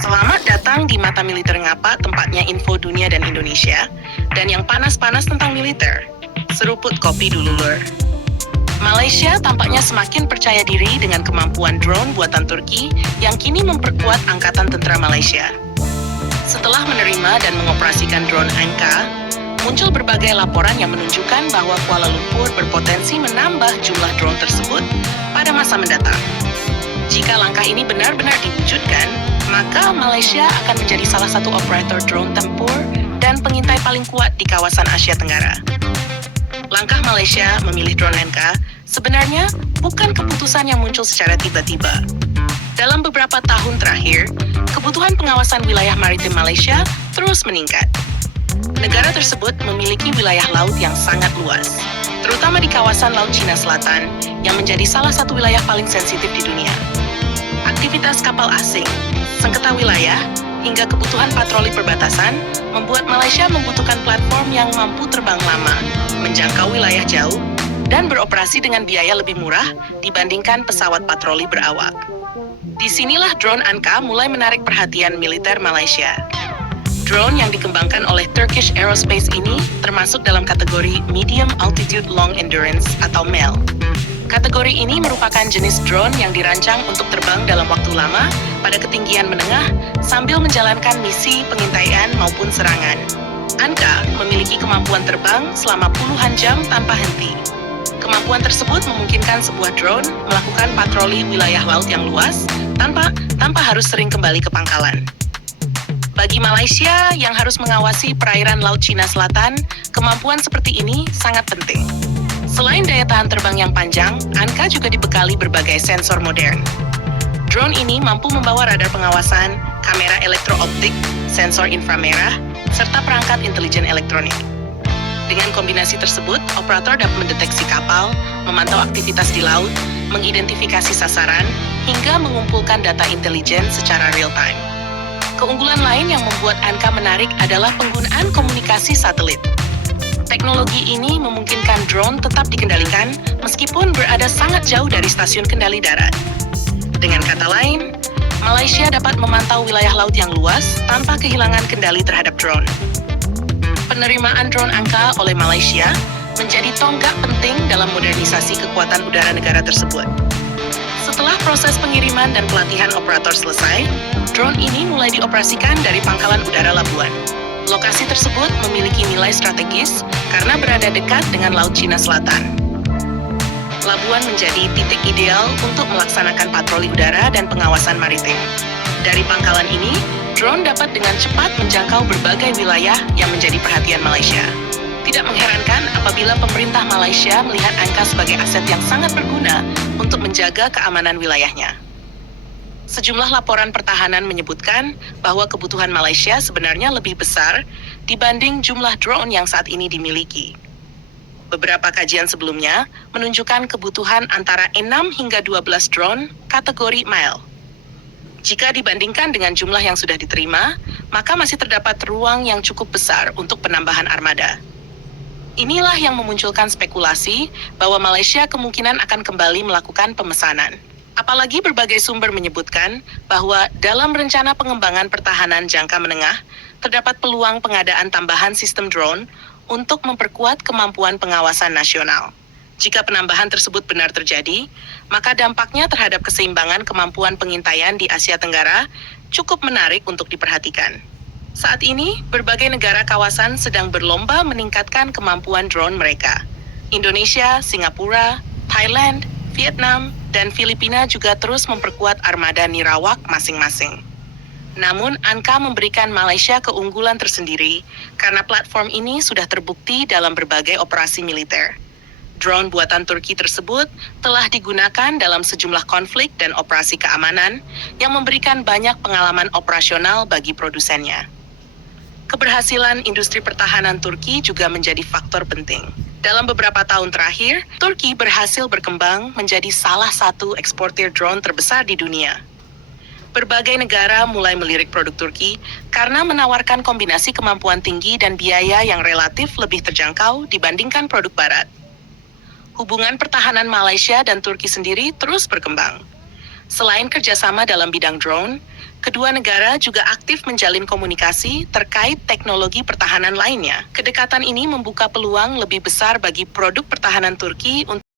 Selamat datang di Mata Militer Ngapa, tempatnya info dunia dan Indonesia, dan yang panas-panas tentang militer. Seruput kopi dulu, lur. Malaysia tampaknya semakin percaya diri dengan kemampuan drone buatan Turki yang kini memperkuat Angkatan Tentara Malaysia. Setelah menerima dan mengoperasikan drone Anka, muncul berbagai laporan yang menunjukkan bahwa Kuala Lumpur berpotensi menambah jumlah drone tersebut pada masa mendatang. Jika langkah ini benar-benar diwujudkan, maka Malaysia akan menjadi salah satu operator drone tempur dan pengintai paling kuat di kawasan Asia Tenggara. Langkah Malaysia memilih drone Anka sebenarnya bukan keputusan yang muncul secara tiba-tiba. Dalam beberapa tahun terakhir, kebutuhan pengawasan wilayah maritim Malaysia terus meningkat. Negara tersebut memiliki wilayah laut yang sangat luas, terutama di kawasan Laut Cina Selatan yang menjadi salah satu wilayah paling sensitif di dunia. Aktivitas kapal asing, sengketa wilayah, hingga kebutuhan patroli perbatasan membuat Malaysia membutuhkan platform yang mampu terbang lama, menjangkau wilayah jauh, dan beroperasi dengan biaya lebih murah dibandingkan pesawat patroli berawak. Disinilah drone Anka mulai menarik perhatian militer Malaysia. Drone yang dikembangkan oleh Turkish Aerospace ini termasuk dalam kategori Medium Altitude Long Endurance atau MEL. Kategori ini merupakan jenis drone yang dirancang untuk terbang dalam waktu lama pada ketinggian menengah sambil menjalankan misi pengintaian maupun serangan. Anka memiliki kemampuan terbang selama puluhan jam tanpa henti. Kemampuan tersebut memungkinkan sebuah drone melakukan patroli wilayah laut yang luas tanpa harus sering kembali ke pangkalan. Bagi Malaysia yang harus mengawasi perairan Laut Cina Selatan, kemampuan seperti ini sangat penting. Selain daya tahan terbang yang panjang, Anka juga dibekali berbagai sensor modern. Drone ini mampu membawa radar pengawasan, kamera elektrooptik, sensor inframerah, serta perangkat intelijen elektronik. Dengan kombinasi tersebut, operator dapat mendeteksi kapal, memantau aktivitas di laut, mengidentifikasi sasaran, hingga mengumpulkan data intelijen secara real-time. Keunggulan lain yang membuat Anka menarik adalah penggunaan komunikasi satelit. Teknologi ini memungkinkan drone tetap dikendalikan meskipun berada sangat jauh dari stasiun kendali darat. Dengan kata lain, Malaysia dapat memantau wilayah laut yang luas tanpa kehilangan kendali terhadap drone. Penerimaan drone Anka oleh Malaysia menjadi tonggak penting dalam modernisasi kekuatan udara negara tersebut. Setelah proses pengiriman dan pelatihan operator selesai, drone ini mulai dioperasikan dari Pangkalan Udara Labuan. Lokasi tersebut memiliki nilai strategis karena berada dekat dengan Laut Cina Selatan. Labuan menjadi titik ideal untuk melaksanakan patroli udara dan pengawasan maritim. Dari pangkalan ini, drone dapat dengan cepat menjangkau berbagai wilayah yang menjadi perhatian Malaysia. Tidak mengherankan apabila pemerintah Malaysia melihat Anka sebagai aset yang sangat berguna untuk menjaga keamanan wilayahnya. Sejumlah laporan pertahanan menyebutkan bahwa kebutuhan Malaysia sebenarnya lebih besar dibanding jumlah drone yang saat ini dimiliki. Beberapa kajian sebelumnya menunjukkan kebutuhan antara 6 hingga 12 drone kategori mile. Jika dibandingkan dengan jumlah yang sudah diterima, maka masih terdapat ruang yang cukup besar untuk penambahan armada. Inilah yang memunculkan spekulasi bahwa Malaysia kemungkinan akan kembali melakukan pemesanan. Apalagi berbagai sumber menyebutkan bahwa dalam rencana pengembangan pertahanan jangka menengah, terdapat peluang pengadaan tambahan sistem drone untuk memperkuat kemampuan pengawasan nasional. Jika penambahan tersebut benar terjadi, maka dampaknya terhadap keseimbangan kemampuan pengintaian di Asia Tenggara cukup menarik untuk diperhatikan. Saat ini, berbagai negara kawasan sedang berlomba meningkatkan kemampuan drone mereka. Indonesia, Singapura, Thailand, Vietnam, dan Filipina juga terus memperkuat armada nirawak masing-masing. Namun, Anka memberikan Malaysia keunggulan tersendiri karena platform ini sudah terbukti dalam berbagai operasi militer. Drone buatan Turki tersebut telah digunakan dalam sejumlah konflik dan operasi keamanan yang memberikan banyak pengalaman operasional bagi produsennya. Keberhasilan industri pertahanan Turki juga menjadi faktor penting. Dalam beberapa tahun terakhir, Turki berhasil berkembang menjadi salah satu eksportir drone terbesar di dunia. Berbagai negara mulai melirik produk Turki karena menawarkan kombinasi kemampuan tinggi dan biaya yang relatif lebih terjangkau dibandingkan produk Barat. Hubungan pertahanan Malaysia dan Turki sendiri terus berkembang. Selain kerjasama dalam bidang drone, kedua negara juga aktif menjalin komunikasi terkait teknologi pertahanan lainnya. Kedekatan ini membuka peluang lebih besar bagi produk pertahanan Turki untuk